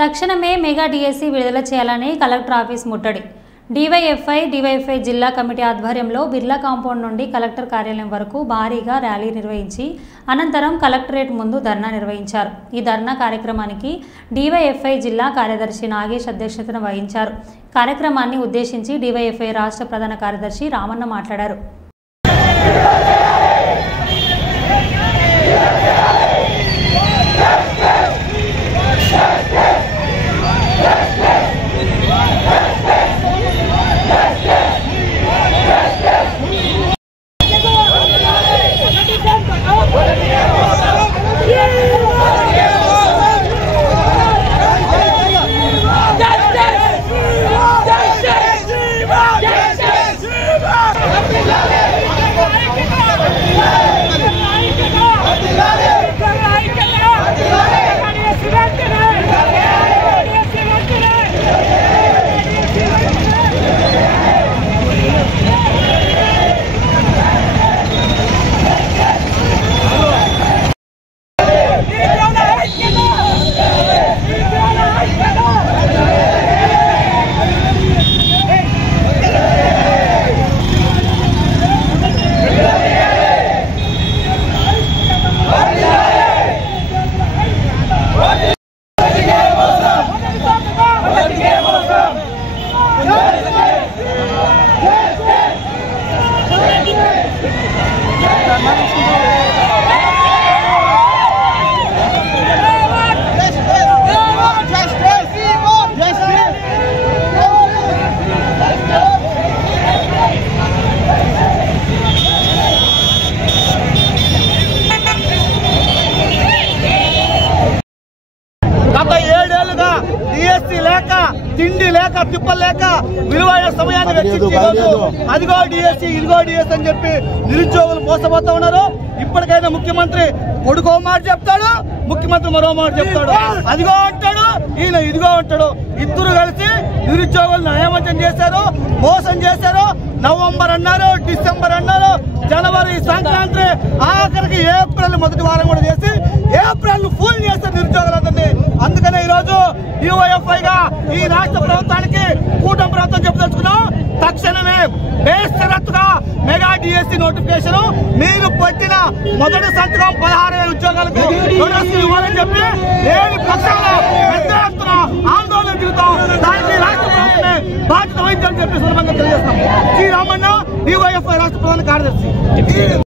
తక్షణమే mega DSC విడుదల చేయాలని కలెక్టర్ ఆఫీస్ ముట్టడి. డివైఎఫ్ఐ జిల్లా కమిటీ ఆధ్వర్యంలో బిర్లా కాంపౌండ్ నుండి కలెక్టర్ కార్యాలయం వరకు భారీగా ర్యాలీ నిర్వహించి అనంతరం కలెక్టరేట్ ముందు ధర్నా నిర్వహించారు. ఈ ధర్నా కార్యక్రమానికి డివైఎఫ్ఐ జిల్లా కార్యదర్శి నాగేష్ అధ్యక్షతన వహించారు. కార్యక్రమాన్ని ఉద్దేశించి డివైఎఫ్ఐ రాష్ట్ర ప్రధాన కార్యదర్శి రామన్న మాట్లాడారు. డిఎస్సి లేక తిండి లేక తిప్పలు లేక విలువైన సమయాన్ని వెచ్చించి అదిగో డిఎస్సి ఇదిగో డిఎస్సి అని చెప్పి నిరుద్యోగులు మోసపోతా ఉన్నారు. ఇప్పటికైనా ముఖ్యమంత్రి కొడుకో మాట చెప్తాడు, ముఖ్యమంత్రి మరో మాట చెప్తాడు. అదిగో అంటాడు, ఈయన ఇదిగో అంటాడు. ఇద్దరు కలిసి నిరుద్యోగులను నయవంచన చేశారు, మోసం చేశారు. నవంబర్ అన్నారు, డిసెంబర్ అన్నారు, జనవరి సంక్రాంతి ఆఖరికి ఏప్రిల్ మొదటి వారం కూడా చేసి ఏప్రిల్ ఫుల్ చేస్తారు నిరుద్యోగులందరినీ. అందుకనే ఈరోజు డివైఎఫ్ఐగా ఈ రాష్ట్ర ప్రభుత్వానికి కూటమి ప్రభుత్వం చెప్పదలుచుకున్నాం. తక్షణమే బేషరతుగా మెగా డిఎస్సి నోటిఫికేషన్ మీరు పెట్టిన మొదటి సంతకం 16,000 ఉద్యోగాలకు నోటీసులు ఇవ్వాలని చెప్పి లేని పక్షంలో పెద్ద ఎత్తున ఆందోళన దిగుతాం. దానికి రాష్ట్ర ప్రభుత్వమే బాధ్యత వహించాలని చెప్పి సులభంగా తెలియజేస్తాం. శ్రీ రామన్న, డివైఎఫ్ఐ రాష్ట్ర ప్రధాన కార్యదర్శి.